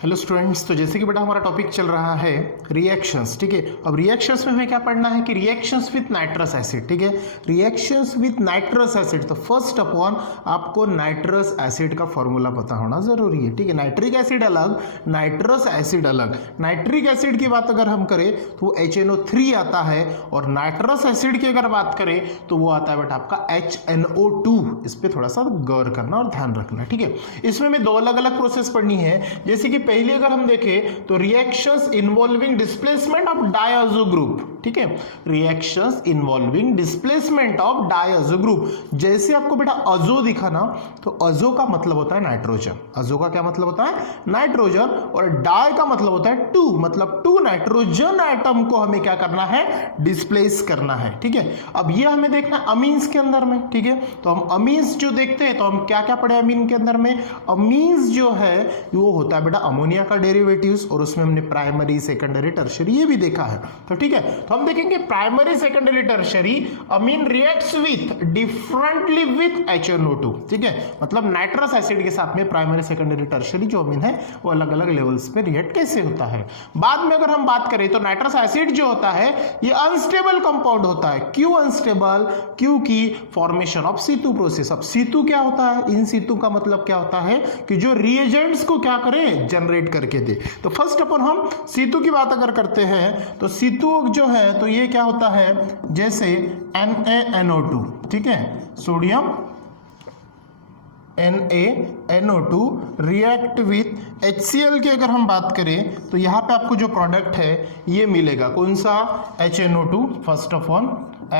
Hello students, तो जैसे कि बेटा हमारा टॉपिक चल रहा है रिएक्शंस। ठीक है, अब रिएक्शंस में हमें क्या पढ़ना है कि रिएक्शंस विथ नाइट्रस एसिड। ठीक है, रिएक्शंस विथ नाइट्रस एसिड, तो फर्स्ट अपॉन आपको नाइट्रस एसिड का फॉर्मूला पता होना जरूरी है। ठीक है, नाइट्रिक एसिड अलग, नाइट्रस एसिड अलग। नाइट्रिक एसिड की बात अगर हम करें तो वो HNO3 आता है, और नाइट्रस एसिड की अगर बात करें तो वो आता है बेटा आपका HNO2। इस पर थोड़ा सा गौर करना और ध्यान रखना। ठीक है, इसमें हमें दो अलग अलग प्रोसेस पढ़नी है। जैसे कि पहले अगर हम देखें तो reactions involving displacement of diazo group. ठीक है, reactions involving displacement of diazo group. जैसे आपको बेटा अजो दिखा ना, तो अजो का मतलब होता है नाइट्रोजन। अजो का क्या मतलब होता है? नाइट्रोजन। और डाई का मतलब होता है टू, मतलब टू नाइट्रोजन एटम को हमें क्या करना है? डिस्प्लेस करना है। ठीक है, अब ये हमें देखना है अमीन्स के अंदर में। ठीक है, तो हम अमीन्स जो देखते हैं तो हम क्या क्या पढ़े अमीन के अंदर में? अमीन्स जो है वो होता है बेटा अमोनिया का डेरिवेटिव्स, और उसमें हमने प्राइमरी सेकेंडरी टर्शियरी ये भी देखा है। तो ठीक है, तो हम देखेंगे primary secondary tertiary amine reacts with differently with HNO2। ठीक है, मतलब नाइट्रस एसिड के साथ में प्राइमरी सेकेंडरी टर्शियरी जो अमीन है वो अलग अलग लेवल्स पे रिएक्ट कैसे होता है। बाद में अगर हम बात करें तो नाइट्रस एसिड जो होता है ये अनस्टेबल कंपाउंड होता है। क्यों अनस्टेबल? क्योंकि फॉर्मेशन ऑफ सीतू प्रोसेस। अब सीतू क्या होता है? इन सीतू का मतलब क्या होता है कि जो रिएजेंट्स को क्या करे? जनरेट करके दे। तो फर्स्ट अपन हम सीतू की बात अगर करते हैं तो सीतू जो है तो ये क्या होता है? जैसे NaNO2, ठीक है, sodium NaNO2 react with HCl की अगर हम बात करें तो यहां पे आपको जो प्रोडक्ट है ये मिलेगा। कौन सा? HNO2, first of all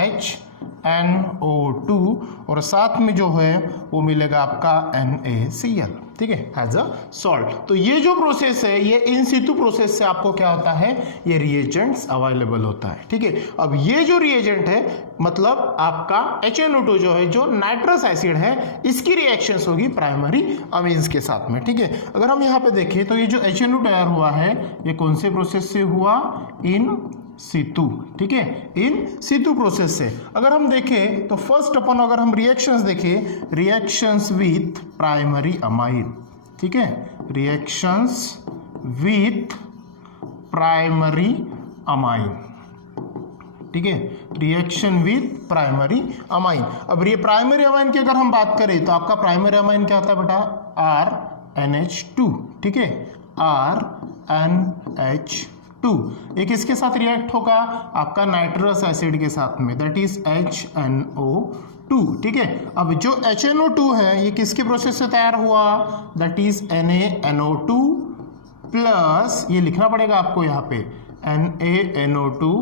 HNO2, और साथ में जो है वो मिलेगा आपका NaCl। ठीक है, एज अ सॉल्ट। तो ये जो प्रोसेस है ये इन सितु प्रोसेस से आपको क्या होता है? ये रिएजेंट्स अवेलेबल होता है। ठीक है, अब ये जो रिएजेंट है मतलब आपका HNO2 जो है, जो नाइट्रस एसिड है, इसकी रिएक्शंस होगी प्राइमरी अमीन्स के साथ में। ठीक है, अगर हम यहाँ पे देखें तो ये जो HNO तैयार हुआ है ये कौन से प्रोसेस से हुआ? इन सीतू। ठीक है, इन सीतू प्रोसेस से अगर हम देखें तो फर्स्ट अपन अगर हम रिएक्शंस देखें, रिएक्शंस विथ प्राइमरी अमाइन। ठीक है, रिएक्शंस विथ प्राइमरी अमाइन। ठीक है, रिएक्शन विथ प्राइमरी अमाइन। अब ये प्राइमरी अमाइन की अगर हम बात करें तो आपका प्राइमरी अमाइन क्या होता है बेटा? RNH2। ठीक है, RNH2 एक इसके साथ रिएक्ट होगा आपका नाइट्रस एसिड के साथ में, दैट इज HNO2। ठीक है, अब जो HNO2 है ये किसके प्रोसेस से तैयार हुआ? दैट इज NaNO2 प्लस, ये लिखना पड़ेगा आपको यहाँ पे, NaNO2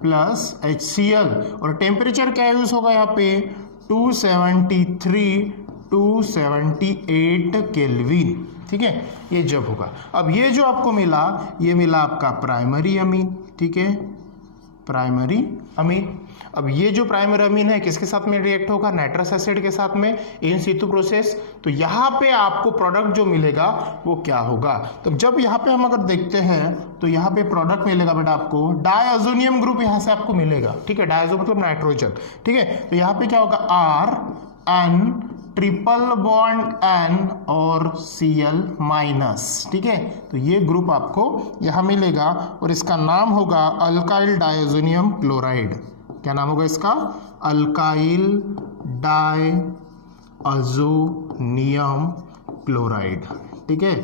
प्लस HCl, और टेम्परेचर क्या यूज होगा यहाँ पे? 273 278 केल्विन। ठीक है, ये जब होगा। अब ये जो आपको मिला ये मिला आपका प्राइमरी अमीन। ठीक है, प्राइमरी अमीन। अब ये जो प्राइमरी अमीन है किसके साथ में रिएक्ट होगा? नाइट्रस एसिड के साथ में, इन सीतू प्रोसेस। तो यहाँ पे आपको प्रोडक्ट जो मिलेगा वो क्या होगा? तो जब यहाँ पे हम अगर देखते हैं तो यहाँ पे प्रोडक्ट मिलेगा बेटा आपको डायazोनियम ग्रुप यहाँ से आपको मिलेगा। ठीक है, डायazो मतलब नाइट्रोजन। ठीक है, तो यहाँ पे क्या होगा? RN ट्रिपल बॉन्ड N और Cl माइनस। ठीक है, तो ये ग्रुप आपको यहाँ मिलेगा और इसका नाम होगा अल्काइल डायazोनियम क्लोराइड। क्या नाम होगा इसका? Alkyl diazonium chloride. ठीक है,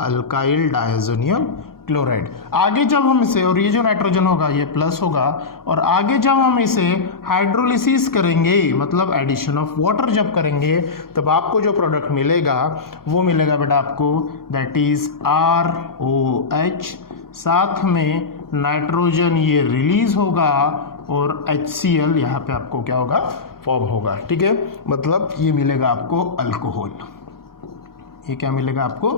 अल्काइल डायazोनियम क्लोराइड। आगे जब हम इसे, और ये जो नाइट्रोजन होगा ये प्लस होगा, और आगे जब हम इसे हाइड्रोलिसिस करेंगे मतलब एडिशन ऑफ वाटर जब करेंगे तब आपको जो प्रोडक्ट मिलेगा वो मिलेगा बेटा आपको, दैट इज ROH, साथ में नाइट्रोजन ये रिलीज होगा और HCl यहाँ पे आपको क्या होगा? फॉर्म होगा। ठीक है, मतलब ये मिलेगा आपको अल्कोहल। ये क्या मिलेगा आपको?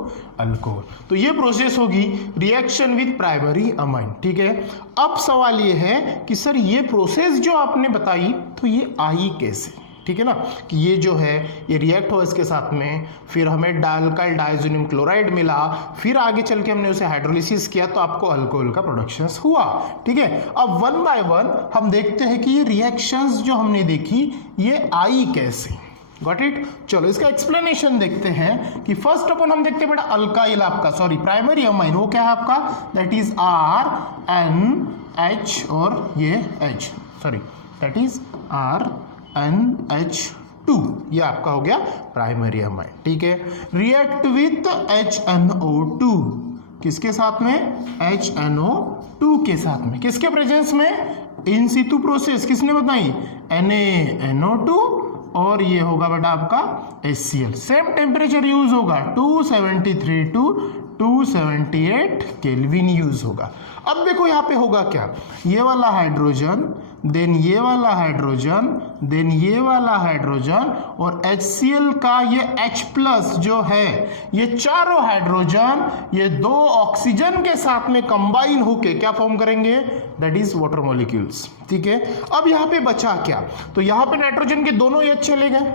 अल्कोहल। तो ये प्रोसेस होगी रिएक्शन विथ प्राइमरी अमाइन। ठीक है, अब सवाल ये है कि सर ये प्रोसेस जो आपने बताई तो ये आई कैसे? ठीक है ना, कि ये जो है ये रिएक्ट हुआ इसके साथ में, फिर हमें अल्काइल डायazोनियम क्लोराइड मिला, फिर आगे चल के हमने उसे हाइड्रोलिसिस किया तो आपको अल्कोहल का प्रोडक्शन हुआ। ठीक है, अब वन बाय वन हम देखते हैं कि ये रिएक्शंस जो हमने देखी ये आई कैसे। Got it. चलो इसका एक्सप्लेनेशन देखते हैं कि फर्स्ट अपन हम देखते हैं बेटा अल्काइल आपका, सॉरी प्राइमरी अमाइन, वो क्या है आपका, दैट इज RNH और ये H, sorry that is RNH2, ये आपका हो गया प्राइमरी अमाइन, ठीक है। रिएक्ट विथ HNO2, किसके साथ में, HNO2 के साथ में, किसके प्रेजेंस में, इन सितु प्रोसेस, किसने बताई, NaNO2, और ये होगा बेटा आपका HCl। सेम टेम्परेचर यूज होगा 273 टू 278 केल्विन यूज होगा। अब देखो यहाँ पे होगा क्या, ये वाला हाइड्रोजन, देन ये वाला हाइड्रोजन, देन ये वाला हाइड्रोजन, और HCl का ये H+ जो है, ये चारों हाइड्रोजन ये दो ऑक्सीजन के साथ में कंबाइन होके क्या फॉर्म करेंगे, दैट इज वाटर मॉलिक्यूल्स, ठीक है। अब यहाँ पे बचा क्या, तो यहाँ पे नाइट्रोजन के दोनों H चले गए,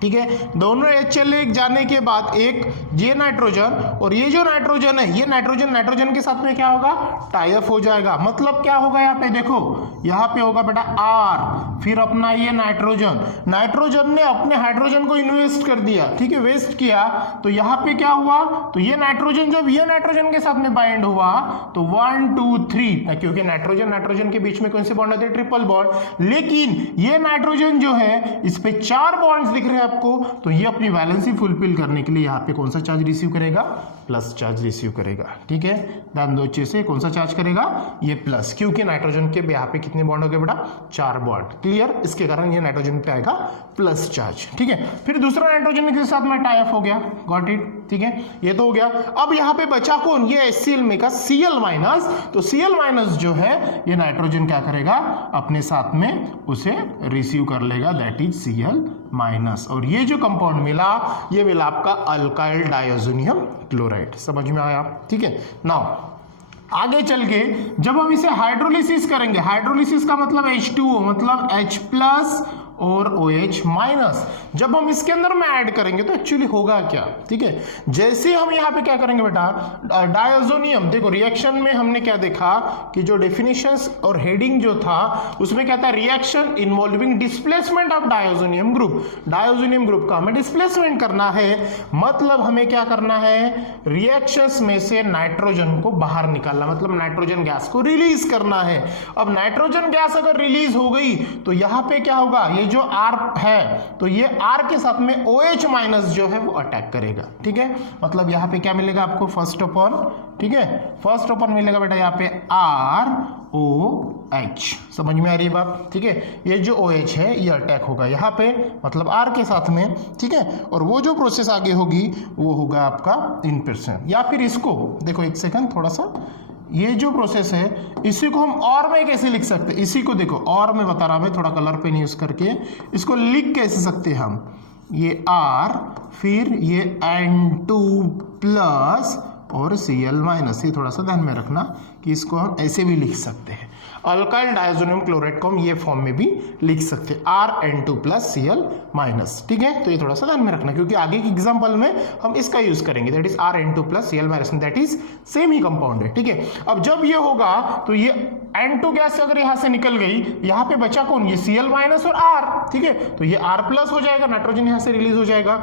ठीक है। दोनों H चले जाने के बाद एक ये नाइट्रोजन और ये जो नाइट्रोजन है, ये नाइट्रोजन के साथ में क्या होगा, टाई अप हो जाएगा। मतलब क्या होगा, यहाँ पे देखो, यहाँ पे होगा बेटा R, फिर अपना ये नाइट्रोजन ने अपने हाइड्रोजन को इन्वेस्ट कर दिया, ठीक है, वेस्ट किया, तो यहाँ पे क्या हुआ, तो ये नाइट्रोजन जब ये नाइट्रोजन के साथ में बाइंड हुआ तो 1 2 3, क्योंकि नाइट्रोजन के बीच में कौन से बॉन्ड होते हैं, ट्रिपल बॉन्ड, लेकिन ये नाइट्रोजन जो है इस पे 4 बॉन्ड्स दिख रहे हैं आपको, तो ये अपनी वैलेंसी फुलफिल करने के लिए यहाँ पे कौन सा चार्ज रिसीव करेगा, प्लस चार्ज रिसीव करेगा, ठीक है। ध्यान दो अच्छे से, कौन सा चार्ज करेगा, ये प्लस, क्योंकि नाइट्रोजन के यहाँ पे कितने बॉन्ड हो गए बेटा, 4 बॉन्ड, क्लियर। इसके कारण ये नाइट्रोजन पे आएगा प्लस चार्ज, ठीक है। फिर दूसरा नाइट्रोजन के साथ में टाई अप हो गया, गॉट इट, ठीक है, ये तो हो गया। अब यहाँ पे बचा कौन, ये HCl में का Cl-, तो Cl- जो है ये नाइट्रोजन क्या करेगा, अपने साथ में उसे रिसीव कर लेगा, दैट इज Cl-, और ये जो कंपाउंड मिला, ये मिला आपका अल्काइल डाइअज़ोनियम क्लोराइड, समझ में आया, ठीक है। नाउ आगे चल के जब हम इसे हाइड्रोलिसिस करेंगे, हाइड्रोलिसिस का मतलब H2O, मतलब H+ और OH-, जब हम इसके अंदर में ऐड करेंगे तो एक्चुअली होगा क्या, ठीक है। जैसे हम यहाँ पे क्या करेंगे बेटा, डायज़ोनियम, देखो रिएक्शन में हमने क्या देखा कि जो डेफिनेशंस और हेडिंग जो था उसमें क्या था, reaction involving displacement of diazonium group का हमें डिस्प्लेसमेंट करना है, मतलब हमें क्या करना है, रिएक्शंस में से नाइट्रोजन को बाहर निकालना, मतलब नाइट्रोजन गैस को रिलीज करना है। अब नाइट्रोजन गैस अगर रिलीज हो गई तो यहाँ पे क्या होगा, ये जो R है तो ये R के साथ में OH- जो है वो अटैक करेगा, ठीक है। मतलब यहाँ पे क्या मिलेगा आपको, फर्स्ट अपॉन, ठीक है, फर्स्ट अपॉन मिलेगा बेटा यहाँ पे ROH, समझ में आ रही है बात, ठीक है। ये जो OH है ये अटैक होगा यहाँ पे, मतलब R के साथ में, ठीक है, और वो जो प्रोसेस आगे होगी वो होगा आपका इन%, या फिर इसको देखो एक सेकंड थोड़ा सा, ये जो प्रोसेस है इसी को हम और में कैसे लिख सकते हैं, इसी को देखो और में बता रहा मैं, थोड़ा कलर पेन यूज करके इसको लिख कैसे सकते हैं हम, ये R, फिर ये N2+ और Cl-, ये थोड़ा सा ध्यान में रखना कि इसको हम ऐसे भी लिख सकते हैं, अल्काइल डायज़ोनियम क्लोराइड को हम ये फॉर्म में भी लिख सकते हैं, RN2+ Cl-, ठीक है। तो ये थोड़ा सा ध्यान में रखना, क्योंकि आगे के एग्जांपल में हम इसका यूज करेंगे, that is RN2+ Cl-, that is same he compound है, ठीक है। अब जब ये होगा तो ये N2 गैस अगर यहाँ से निकल गई, यहाँ पे बचा कौन, ये Cl- और R, ठीक है, तो ये R+ हो जाएगा, नाइट्रोजन यहाँ से रिलीज हो जाएगा,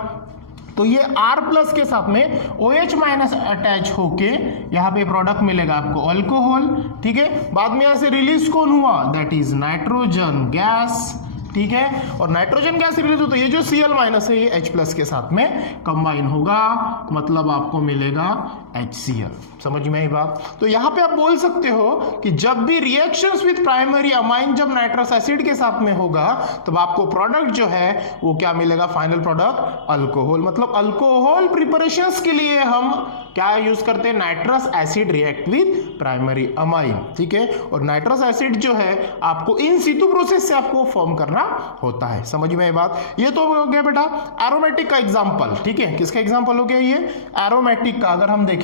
तो ये R+ के साथ में OH- अटैच होके यहाँ पे प्रोडक्ट मिलेगा आपको अल्कोहल, ठीक है। बाद में यहाँ से रिलीज कौन हुआ, दैट इज नाइट्रोजन गैस, ठीक है, और नाइट्रोजन गैस रिलीज हो तो ये जो Cl- है ये H+ के साथ में कंबाइन होगा, मतलब आपको मिलेगा HCl, समझ में आई बात। तो यहाँ पे आप बोल सकते हो कि जब भी रिएक्शंस विद प्राइमरी अमाइन जब नाइट्रस एसिड के साथ में होगा तब आपको प्रोडक्ट जो है वो क्या मिलेगा, फाइनल प्रोडक्ट अल्कोहल। मतलब अल्कोहल प्रिपरेशंस के लिए हम क्या यूज करते हैं, nitrous acid react with primary amine, ठीक है। और नाइट्रस एसिड जो है आपको इन सितु प्रोसेस से आपको फॉर्म करना होता है, समझ में आई बात। ये तो हो गया बेटा एरोमेटिक का एग्जांपल, ठीक है, किसका एग्जांपल हो गया, ये एरोमेटिक का। अगर हम देखें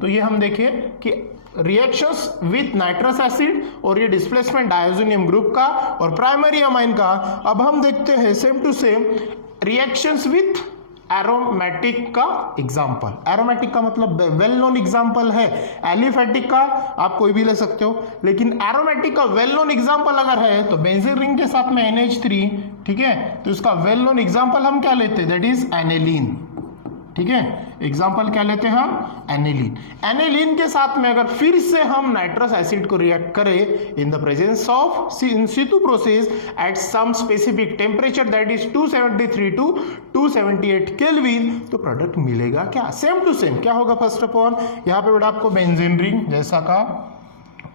तो ये हम देखें कि रिएक्शंस विथ नाइट्रस एसिड और ये डिस्प्लेसमेंट डायज़ोनियम ग्रुप का और प्राइमरी अमाइन का। अब हम देखते हैं same to same reactions with aromatic का एग्जाम्पल। एरोमेटिक का मतलब वेल नोन एग्जाम्पल है, एलिफेटिक का आप कोई भी ले सकते हो, लेकिन एरोमेटिक का वेल नोन एग्जाम्पल अगर है तो बेंजीन रिंग के साथ में NH3, ठीक है। तो इसका वेल नोन एग्जाम्पल हम क्या लेते हैं, दैट इज एनेलिन, ठीक है। एग्जाम्पल क्या लेते हैं हम, एनेलिन। एनेलिन के साथ में अगर फिर से हम नाइट्रस एसिड को रिएक्ट करें in the presence of in situ process at some specific temperature that is 273 to 278 kelvin, तो प्रोडक्ट मिलेगा क्या, सेम टू सेम। क्या होगा, फर्स्ट ऑफ ऑल यहाँ पे बेटा आपको बेंजीन रिंग जैसा का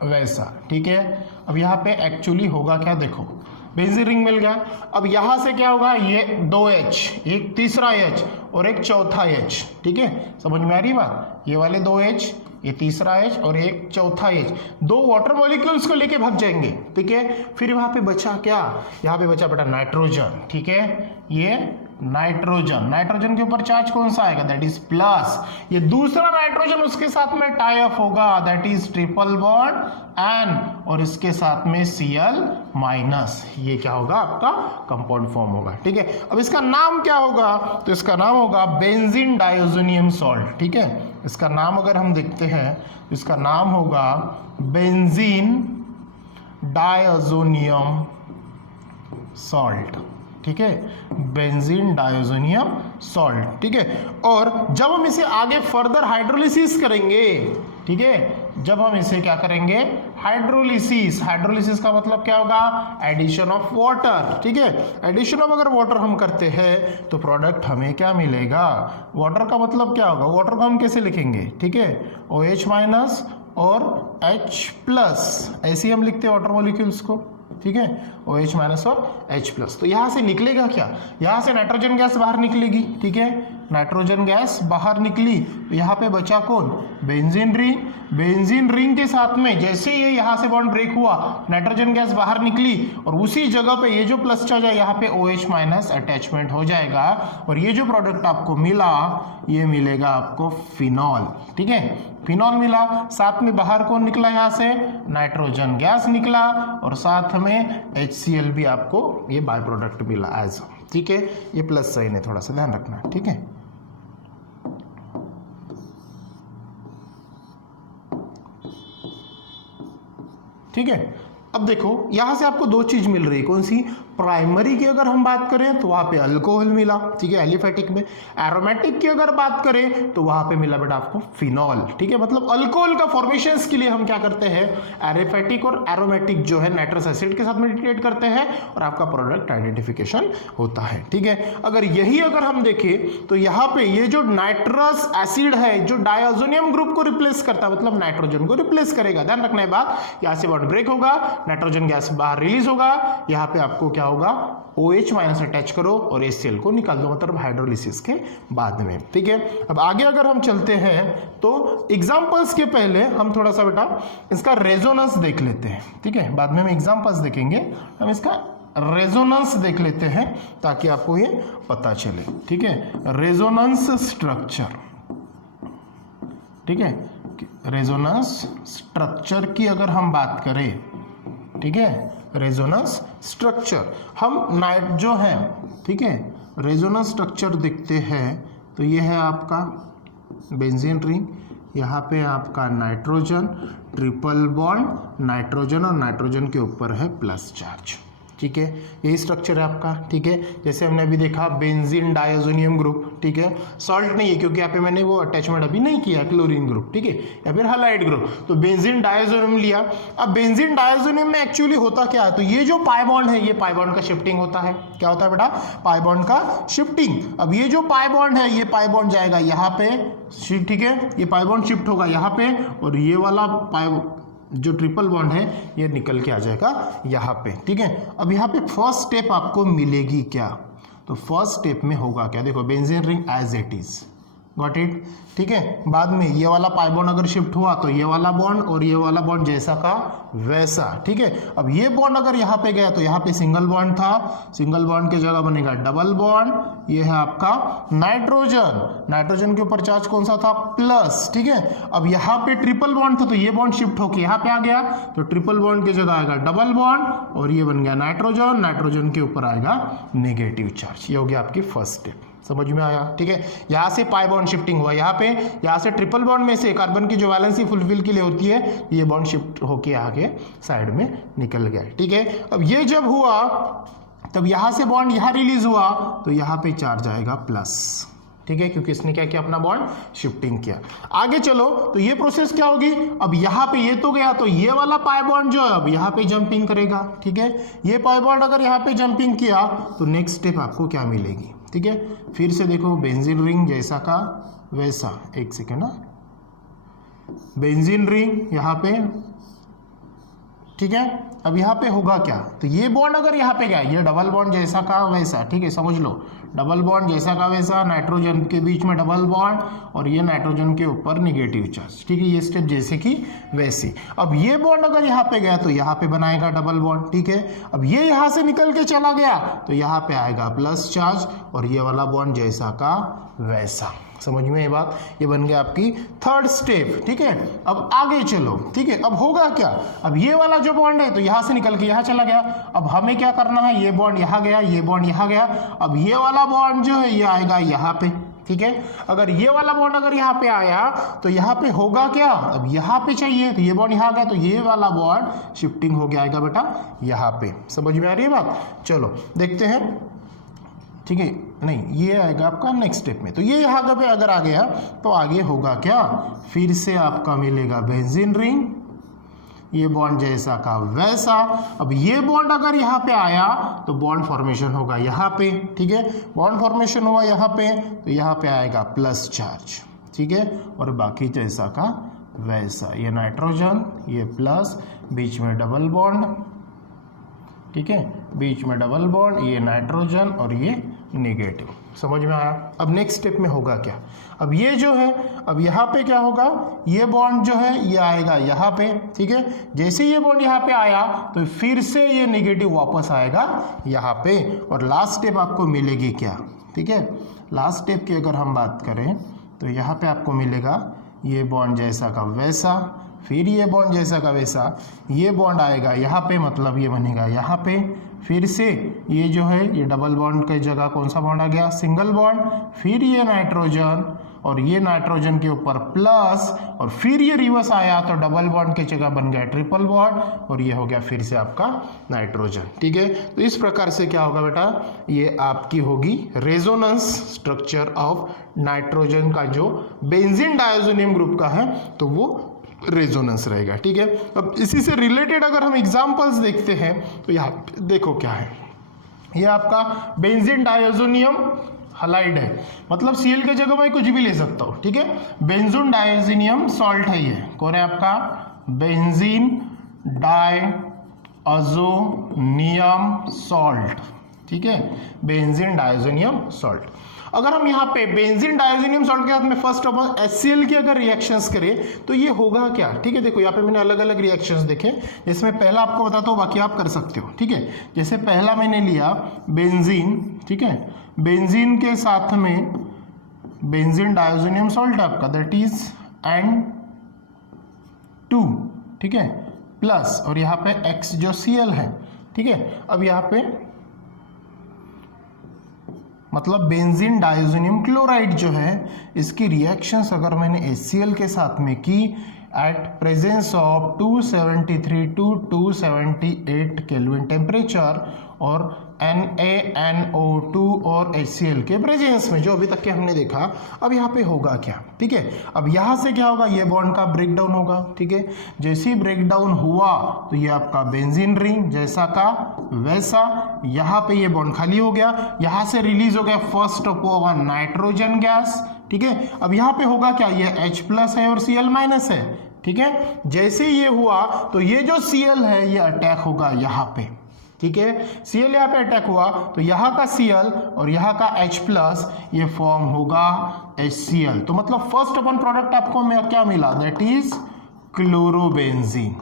वैसा, ठीक है। अब यहाँ पे एक्चुअली होगा क्या, देखो बेंजीन रिंग मिल गया। अब यहां से क्या होगा, ये 2H, एक तीसरा H और एक चौथा H, ठीक है। समझ में आ रही बात, ये वाले 2H, ये तीसरा H और एक चौथा H, दो वाटर मॉलिक्यूल्स को लेके भाग जाएंगे, ठीक है। फिर वहां पे बचा क्या, यहाँ पे बचा बेटा नाइट्रोजन, ठीक है। ये नाइट्रोजन, नाइट्रोजन के ऊपर चार्ज कौन सा आएगा, दैट इज प्लस। ये दूसरा नाइट्रोजन उसके साथ में टाई अप होगा, that is triple bond N, और इसके साथ में Cl माइनस, ये क्या होगा आपका कंपाउंड फॉर्म होगा, ठीक है। अब इसका नाम क्या होगा, तो इसका नाम होगा बेंजीन डायोजोनियम सॉल्ट, ठीक है। इसका नाम अगर हम देखते हैं, इसका नाम होगा बेंजीन डायोजोनियम सॉल्ट, ठीक है। बेंजीन डायोजोनियम सॉल्ट, ठीक है। और जब हम इसे आगे फर्दर हाइड्रोलिसिस करेंगे, ठीक है, जब हम इसे क्या करेंगे, हाइड्रोलिसिस, हाइड्रोलिसिस का मतलब क्या होगा, एडिशन ऑफ वाटर, ठीक है। एडिशन ऑफ अगर वाटर हम करते हैं तो प्रोडक्ट हमें क्या मिलेगा, वाटर का मतलब क्या होगा, वाटर को हम कैसे लिखेंगे, ठीक है, OH माइनस और H प्लस, ऐसे हम लिखते हैं वाटर मॉलिक्यूल्स को, ठीक है, OH माइनस और H प्लस। तो यहां से निकलेगा क्या, यहां से नाइट्रोजन गैस बाहर निकलेगी, ठीक है, नाइट्रोजन गैस बाहर निकली, तो यहाँ पे बचा कौन, बेंजीन रिंग। बेंजीन रिंग के साथ में जैसे ये यहाँ से बॉन्ड ब्रेक हुआ, नाइट्रोजन गैस बाहर निकली, और उसी जगह पे ये जो प्लस चार्ज है यहाँ पे OH माइनस अटैचमेंट हो जाएगा, और ये जो प्रोडक्ट आपको मिला ये मिलेगा आपको फिनॉल, ठीक है। फिनॉल मिला, साथ में बाहर कौन निकला, यहाँ से नाइट्रोजन गैस निकला, और साथ में HCl भी आपको ये बाय प्रोडक्ट मिला एज, ठीक है। ये प्लस साइन है, थोड़ा सा ध्यान रखना, ठीक है। ठीक है। अब देखो यहां से आपको दो चीज मिल रही है, कौन सी, प्राइमरी की अगर हम बात करें तो वहां पे अल्कोहल मिला, ठीक है, एलिफेटिक में। एरोमेटिक की अगर बात करें तो वहां पे मिला बेटा आपको फिनॉल, ठीक है। मतलब अल्कोहल का फॉर्मेशंस के लिए हम क्या करते हैं, एलिफेटिक और एरोमेटिक जो है नाइट्रस एसिड के साथ में ट्रीट करते हैं, और आपका प्रोडक्ट आइडेंटिफिकेशन होता है, ठीक है। अगर यही अगर हम देखें तो यहाँ पे ये जो नाइट्रस एसिड है जो डायोजोनियम ग्रुप को रिप्लेस करता है, मतलब नाइट्रोजन को रिप्लेस करेगा, ध्यान रखना है बात। यहाँ से बॉन्ड ब्रेक होगा, नाइट्रोजन गैस बाहर रिलीज होगा, यहाँ पे आपको क्या होगा, OH माइनस अटैच करो और HCl को निकाल दो, मतलब हाइड्रोलिसिस के बाद में, ठीक है। अब आगे अगर हम चलते हैं तो एग्जांपल्स के पहले हम थोड़ा सा बेटा इसका रेजोनेंस देख लेते हैं, ठीक है। बाद में हम एग्जांपल्स देखेंगे, हम इसका रेजोनेंस देख लेते हैं ताकि आपको ये पता चले, ठीक है। रेजोनेंस स्ट्रक्चर, ठीक है, रेजोनेंस स्ट्रक्चर की अगर हम बात करें, ठीक है, रेजोनेंस स्ट्रक्चर हम नाइट जो है, ठीक है, रेजोनेंस स्ट्रक्चर देखते हैं तो ये है आपका बेंजीन रिंग, यहाँ पे आपका नाइट्रोजन, ट्रिपल बॉन्ड नाइट्रोजन, और नाइट्रोजन के ऊपर है प्लस चार्ज, ठीक है। यही स्ट्रक्चर है आपका, ठीक है। जैसे हमने अभी देखा बेंजीन डायोजोनियम ग्रुप, ठीक है, सॉल्ट नहीं है क्योंकि यहाँ पे मैंने वो अटैचमेंट अभी नहीं किया, क्लोरीन ग्रुप, ठीक है, या फिर हैलाइड ग्रुप। तो बेंजीन डायोजोनियम लिया। अब बेंजीन डायोजोनियम में एक्चुअली होता क्या है, तो ये जो पाई बॉन्ड है, ये पाई बॉन्ड का शिफ्टिंग होता है। क्या होता है बेटा, पाई बॉन्ड का शिफ्टिंग। अब ये जो पाई बॉन्ड है, ये पाई बॉन्ड जाएगा यहाँ पे, ठीक है, ये पाई बॉन्ड शिफ्ट होगा यहाँ पे, और ये वाला पाई जो ट्रिपल बॉन्ड है ये निकल के आ जाएगा यहाँ पे, ठीक है। अब यहाँ पे फर्स्ट स्टेप आपको मिलेगी क्या, तो फर्स्ट स्टेप में होगा क्या, देखो benzene ring as it is, got it, ठीक है। बाद में ये वाला पाई बॉन्ड अगर शिफ्ट हुआ तो ये वाला बॉन्ड और ये वाला बॉन्ड जैसा का वैसा, ठीक है। अब ये बॉन्ड अगर यहाँ पे गया तो यहाँ पे सिंगल बॉन्ड था, सिंगल बॉन्ड की जगह बनेगा डबल बॉन्ड। ये है आपका नाइट्रोजन, नाइट्रोजन के ऊपर चार्ज कौन सा था, प्लस, ठीक है। अब यहाँ पे ट्रिपल बॉन्ड था तो ये बॉन्ड शिफ्ट होकर यहाँ पे आ गया, तो ट्रिपल बॉन्ड की जगह आएगा डबल बॉन्ड, और ये बन गया नाइट्रोजन, नाइट्रोजन के ऊपर आएगा नेगेटिव चार्ज। ये हो गया आपकी फर्स्ट स्टेप, समझ में आया, ठीक है। यहाँ से पाई बॉन्ड शिफ्टिंग हुआ, यहाँ से ट्रिपल बॉन्ड में से कार्बन की जो वैलेंसी फुलफिल के लिए होती है, ये बॉन्ड शिफ्ट होके आगे साइड में निकल गया, ठीक है। अब ये जब हुआ तब यहाँ से बॉन्ड यहाँ रिलीज हुआ तो यहाँ पे चार्ज आएगा प्लस, ठीक है, क्योंकि इसने क्या किया, अपना बॉन्ड शिफ्टिंग किया। आगे चलो तो ये प्रोसेस क्या होगी, अब यहाँ पे ये तो गया, तो ये वाला पाई बॉन्ड जो है अब यहाँ पे जंपिंग करेगा, ठीक है। ये पाई बॉन्ड अगर यहाँ पे जंपिंग किया तो नेक्स्ट स्टेप आपको क्या मिलेगी, ठीक है। फिर से देखो बेंजीन रिंग जैसा का वैसा, एक सेकेंड ना, बेंजीन रिंग यहाँ पे, ठीक है। अब यहाँ पे होगा क्या, तो ये बॉन्ड अगर यहाँ पे गया, ये डबल बॉन्ड जैसा का वैसा, ठीक है, समझ लो डबल बॉन्ड जैसा का वैसा, नाइट्रोजन के बीच में डबल बॉन्ड और ये नाइट्रोजन के ऊपर नेगेटिव चार्ज, ठीक है, ये स्टेप जैसे कि वैसी। अब ये बॉन्ड अगर यहाँ पे गया तो यहाँ पे बनाएगा डबल बॉन्ड, ठीक है। अब ये यहाँ से निकल के चला गया तो यहाँ पे आएगा प्लस चार्ज और ये वाला बॉन्ड जैसा का वैसा। समझ में ये बात, ये बन गया आपकी थर्ड स्टेप, ठीक है। अब आगे चलो, ठीक है। अब होगा क्या, अब ये वाला जो बॉन्ड है तो यहाँ से निकल के यहाँ चला गया, अब हमें क्या करना है, ये बॉन्ड यहाँ गया, ये बॉन्ड यहाँ गया, अब ये वाला बॉन्ड जो है ये आएगा यहाँ पे, ठीक है। अगर ये वाला बॉन्ड अगर यहाँ पे आया तो यहाँ पे होगा क्या, अब यहाँ पे चाहिए तो ये बॉन्ड यहाँ गया तो ये वाला बॉन्ड शिफ्टिंग हो गया आएगा बेटा यहाँ पे। समझ में आ रही है बात, चलो देखते हैं, ठीक है। नहीं, ये आएगा आपका नेक्स्ट स्टेप में, तो ये यहाँ पे अगर आ गया तो आगे होगा क्या, फिर से आपका मिलेगा बेंजीन रिंग, ये बॉन्ड जैसा का वैसा। अब ये बॉन्ड अगर यहाँ पे आया तो बॉन्ड फॉर्मेशन होगा यहाँ पे, ठीक है। बॉन्ड फॉर्मेशन हुआ यहाँ पे तो यहाँ पे आएगा प्लस चार्ज, ठीक है, और बाकी जैसा का वैसा, ये नाइट्रोजन, ये प्लस, बीच में डबल बॉन्ड, ठीक है, बीच में डबल बॉन्ड, ये नाइट्रोजन और ये नेगेटिव। समझ में आया। अब नेक्स्ट स्टेप में होगा क्या, अब ये जो है, अब यहाँ पे क्या होगा, ये बॉन्ड जो है ये आएगा यहाँ पे, ठीक है। जैसे ये बॉन्ड यहाँ पे आया तो फिर से ये नेगेटिव वापस आएगा यहाँ पे, और लास्ट स्टेप आपको मिलेगी क्या, ठीक है। लास्ट स्टेप की अगर हम बात करें तो यहाँ पे आपको मिलेगा ये बॉन्ड जैसा का वैसा, फिर ये बॉन्ड जैसा का वैसा, ये बॉन्ड आएगा यहाँ पे, मतलब ये बनेगा यहाँ पे, फिर से ये जो है ये डबल बॉन्ड की जगह कौन सा बॉन्ड आ गया, सिंगल बॉन्ड, फिर ये नाइट्रोजन और ये नाइट्रोजन के ऊपर प्लस, और फिर ये रिवर्स आया तो डबल बॉन्ड की जगह बन गया ट्रिपल बॉन्ड और ये हो गया फिर से आपका नाइट्रोजन, ठीक है। तो इस प्रकार से क्या होगा बेटा, ये आपकी होगी रेजोनेंस स्ट्रक्चर ऑफ नाइट्रोजन का जो बेंजीन डायज़ोनियम ग्रुप का है तो वो रेजोनेंस रहेगा, ठीक है। अब इसी से रिलेटेड अगर हम एग्जांपल्स देखते हैं तो यहाँ देखो क्या है, ये आपका बेंजीन डायज़ोनियम हलाइड है, मतलब Cl के जगह मैं कुछ भी ले सकता हूँ, ठीक है। बेंजीन डायज़ोनियम सॉल्ट है, ये कौन है आपका, बेंजीन डायज़ोनियम सॉल्ट, ठीक है, बेंजीन डायज़ोनियम सॉल्ट। अगर हम यहाँ पे बेंजीन डायज़ोनियम सॉल्ट के साथ में फर्स्ट ऑफ ऑल HCl की अगर रिएक्शंस करें तो ये होगा क्या, ठीक है। देखो यहाँ पे मैंने अलग अलग रिएक्शंस देखे, जिसमें पहला आपको बताता हूँ, बाकी आप कर सकते हो, ठीक है। जैसे पहला मैंने लिया बेंजीन, ठीक है, बेंजीन के साथ में बेंजीन डायज़ोनियम सॉल्ट आपका दैट इज N2, ठीक है, प्लस, और यहाँ पे X जो Cl है, ठीक है। अब यहाँ पे मतलब बेंजीन डायज़ोनियम क्लोराइड जो है, इसकी रिएक्शंस अगर मैंने HCl के साथ में की at presence of 273 to 278 kelvin temperature और NaNO2 और HCl के प्रेजेंस में, जो अभी तक के हमने देखा, अब यहाँ पे होगा क्या, ठीक है। अब यहाँ से क्या होगा, ये बॉन्ड का ब्रेक डाउन होगा, ठीक है। जैसे ही ब्रेक डाउन हुआ तो ये आपका बेंजीन रिंग जैसा का वैसा, यहाँ पे ये बॉन्ड खाली हो गया, यहाँ से रिलीज हो गया first of all nitrogen gas, ठीक है। अब यहाँ पे होगा क्या, ये H+ है और Cl- है, ठीक है। जैसे ये हुआ तो ये जो Cl है ये अटैक होगा यहाँ पे, ठीक है। Cl यहाँ पे अटैक हुआ तो यहाँ का Cl और यहाँ का H+ ये फॉर्म होगा HCl। तो मतलब फर्स्ट अपन प्रोडक्ट आपको क्या मिला, दैट इज क्लोरोबेंजीन।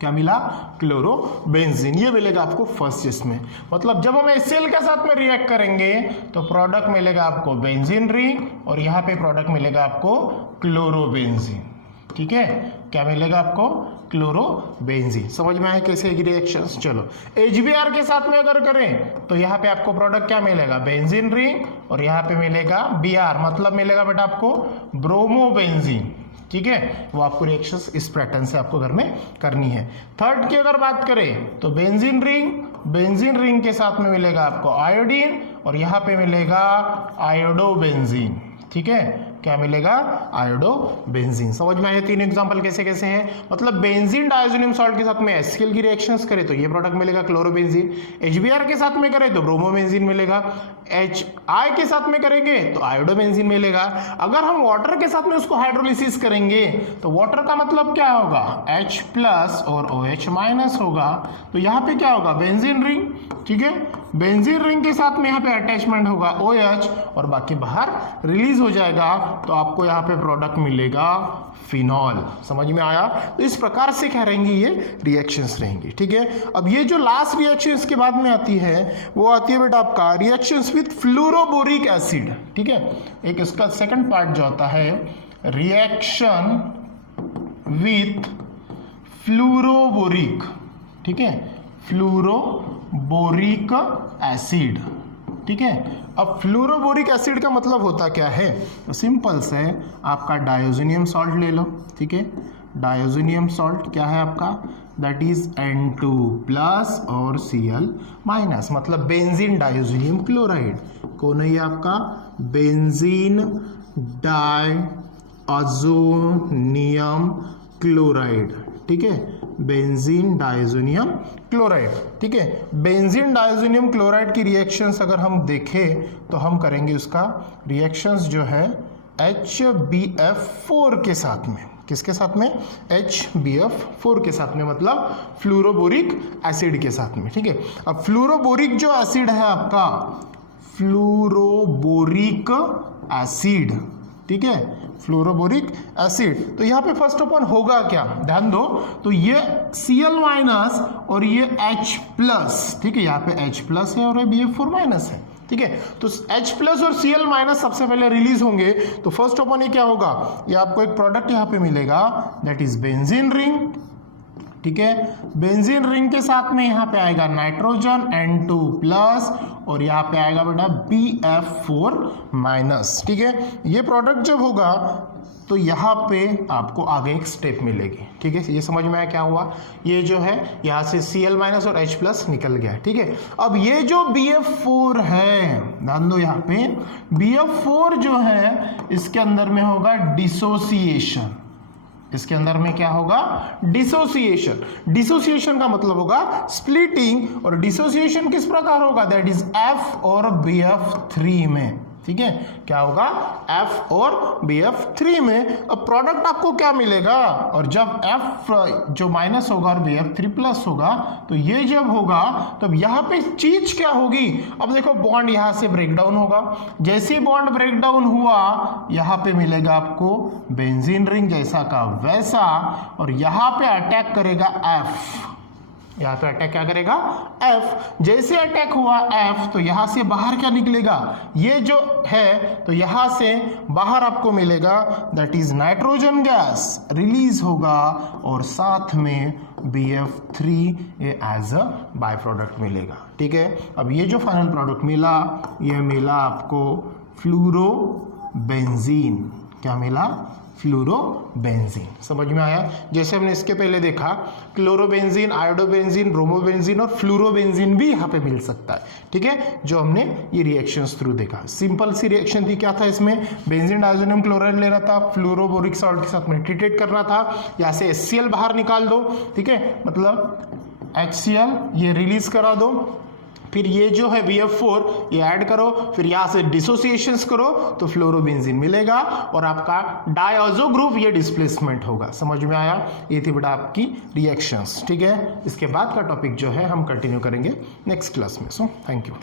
क्या मिला, क्लोरोबेंजीन, ये मिलेगा आपको फर्स्ट इसमें। मतलब जब हम HCl के साथ में रिएक्ट करेंगे तो प्रोडक्ट मिलेगा आपको बेंजीन रिंग और यहाँ पे प्रोडक्ट मिलेगा आपको क्लोरोबेंजीन, ठीक है। क्या मिलेगा आपको, क्लोरोबेंजीन। समझ में आया कैसे रिएक्शंस। चलो HBr के साथ में अगर करें तो यहाँ पे आपको प्रोडक्ट क्या मिलेगा, बेंजीन रिंग और यहाँ पे मिलेगा Br, मतलब मिलेगा बेटा आपको ब्रोमोबेंजीन, ठीक है। वो आपको रिएक्शंस इस पैटर्न से आपको घर में करनी है। थर्ड की अगर बात करें तो बेंजीन रिंग बेंजीन रिंग के साथ में मिलेगा आपको आयोडीन और यहाँ पे मिलेगा आयोडोबेंजीन। ठीक है, क्या मिलेगा? आयोडोबेंजीन। समझ में आया तीन एग्जांपल कैसे कैसे हैं? मतलब बेंजीन डायजोनियम सॉल्ट के साथ में HCl की रिएक्शंस करें तो ये प्रोडक्ट मिलेगा क्लोरोबेंजीन, HBr के साथ में करें तो ब्रोमोबेंजीन मिलेगा, HI के साथ में करेंगे तो आयोडोबेंजीन मिलेगा। अगर हम वाटर के साथ में उसको हाइड्रोलिसिस करेंगे तो वाटर का मतलब क्या होगा? H+ और OH- होगा, तो यहाँ पे क्या होगा? Benzene ring. ठीक है, बेंजीन रिंग के साथ में यहाँ पे अटैचमेंट होगा OH और बाकी बाहर रिलीज हो जाएगा, तो आपको यहाँ पे प्रोडक्ट मिलेगा फिनॉल। समझ में आया? तो इस प्रकार से क्या रहेंगी? ये रिएक्शंस रहेंगी। ठीक है, अब ये जो लास्ट रिएक्शंस के बाद में आती है वो आती है बेटा आपका रिएक्शंस विथ फ्लोरोबोरिक एसिड। ठीक है, एक इसका सेकंड पार्ट जो आता है रिएक्शन विथ फ्लोरोबोरिक। ठीक है, फ्लोरोबोरिक एसिड। ठीक है, अब फ्लोरोबोरिक एसिड का मतलब होता क्या है? तो सिंपल से आपका डायोजोनियम सॉल्ट ले लो। ठीक है, डायोजोनियम सॉल्ट क्या है आपका? दैट इज N2+ और Cl-, मतलब बेंजीन डायोजोनियम क्लोराइड। कौन है ये आपका? Benzene diazonium chloride. ठीक है, बेंजीन डायज़ोनियम क्लोराइड। ठीक है, बेंजीन डायज़ोनियम क्लोराइड की रिएक्शंस अगर हम देखें तो हम करेंगे उसका रिएक्शंस जो है HBF4 के साथ में। किसके साथ में? HBF4 के साथ में, मतलब फ्लोरोबोरिक एसिड के साथ में। ठीक है, अब फ्लोरोबोरिक जो एसिड है आपका, फ्लोरोबोरिक एसिड। ठीक है, फ्लोरोबोरिक एसिड, तो यहाँ पे फर्स्ट ऑफ ऑल होगा क्या? ध्यान दो, तो ये Cl- और ये H+। ठीक है, यहाँ पे H+ है और ये BF4- है। ठीक है, तो H+ और Cl- सबसे पहले रिलीज होंगे, तो फर्स्ट ऑफ ऑल ये क्या होगा? ये आपको एक प्रोडक्ट यहाँ पे मिलेगा, दैट इज बेंजीन रिंग। ठीक है, बेंजीन रिंग के साथ में यहाँ पे आएगा नाइट्रोजन N2+ और यहाँ पे आएगा बेटा BF4-। ठीक है, ये प्रोडक्ट जब होगा तो यहाँ पे आपको आगे एक स्टेप मिलेगी। ठीक है, ये समझ में आया क्या हुआ? ये जो है यहाँ से Cl- और H+ निकल गया। ठीक है, अब ये जो BF4 है, ध्यान दो यहाँ पे BF4 जो है इसके अंदर में होगा डिसोसिएशन। इसके अंदर में क्या होगा? डिसोसिएशन। डिसोसिएशन का मतलब होगा स्प्लिटिंग, और डिसोसिएशन किस प्रकार होगा? दैट इज F और BF3 में। ठीक है, क्या होगा? F और BF3 में। अब प्रोडक्ट आपको क्या मिलेगा? और जब F जो माइनस होगा और BF3+ होगा, तो ये जब होगा तब यहाँ पे चीज क्या होगी? अब देखो बॉन्ड यहाँ से ब्रेक डाउन होगा, जैसे ही बॉन्ड ब्रेक डाउन हुआ यहाँ पे मिलेगा आपको बेंजीन रिंग जैसा का वैसा, और यहाँ पे अटैक करेगा F। यहाँ पे अटैक क्या करेगा? F। जैसे अटैक हुआ F, तो यहाँ से बाहर क्या निकलेगा? ये जो है, तो यहाँ से बाहर आपको मिलेगा that is nitrogen gas release होगा, और साथ में BF3 as a by product मिलेगा। ठीक है, अब ये जो फाइनल प्रोडक्ट मिला, ये मिला आपको फ्लोरोबेंजीन। क्या मिला? फ्लोरोबेंजीन। समझ में आया? जैसे हमने इसके पहले देखा क्लोरोबेंजीन, आयोडोबेंजीन, ब्रोमोबेंजीन और फ्लोरोबेंजीन भी यहाँ पे मिल सकता है। ठीक है, जो हमने ये रिएक्शंस थ्रू देखा, सिंपल सी रिएक्शन थी। क्या था इसमें? बेंजीन डायज़ोनियम क्लोराइड लेना था, फ्लोरोबोरिक सॉल्ट के साथ में ट्रीटेड करना था, यहाँ से HCl बाहर निकाल दो। ठीक है, मतलब HCl ये रिलीज करा दो, फिर ये जो है BF4 ये ऐड करो, फिर यहाँ से डिसोसिएशंस करो तो फ्लोरोबेंजीन मिलेगा, और आपका डायज़ो ग्रुप ये डिस्प्लेसमेंट होगा। समझ में आया? ये थी बेटा आपकी रिएक्शंस। ठीक है, इसके बाद का टॉपिक जो है हम कंटिन्यू करेंगे नेक्स्ट क्लास में। So thank you.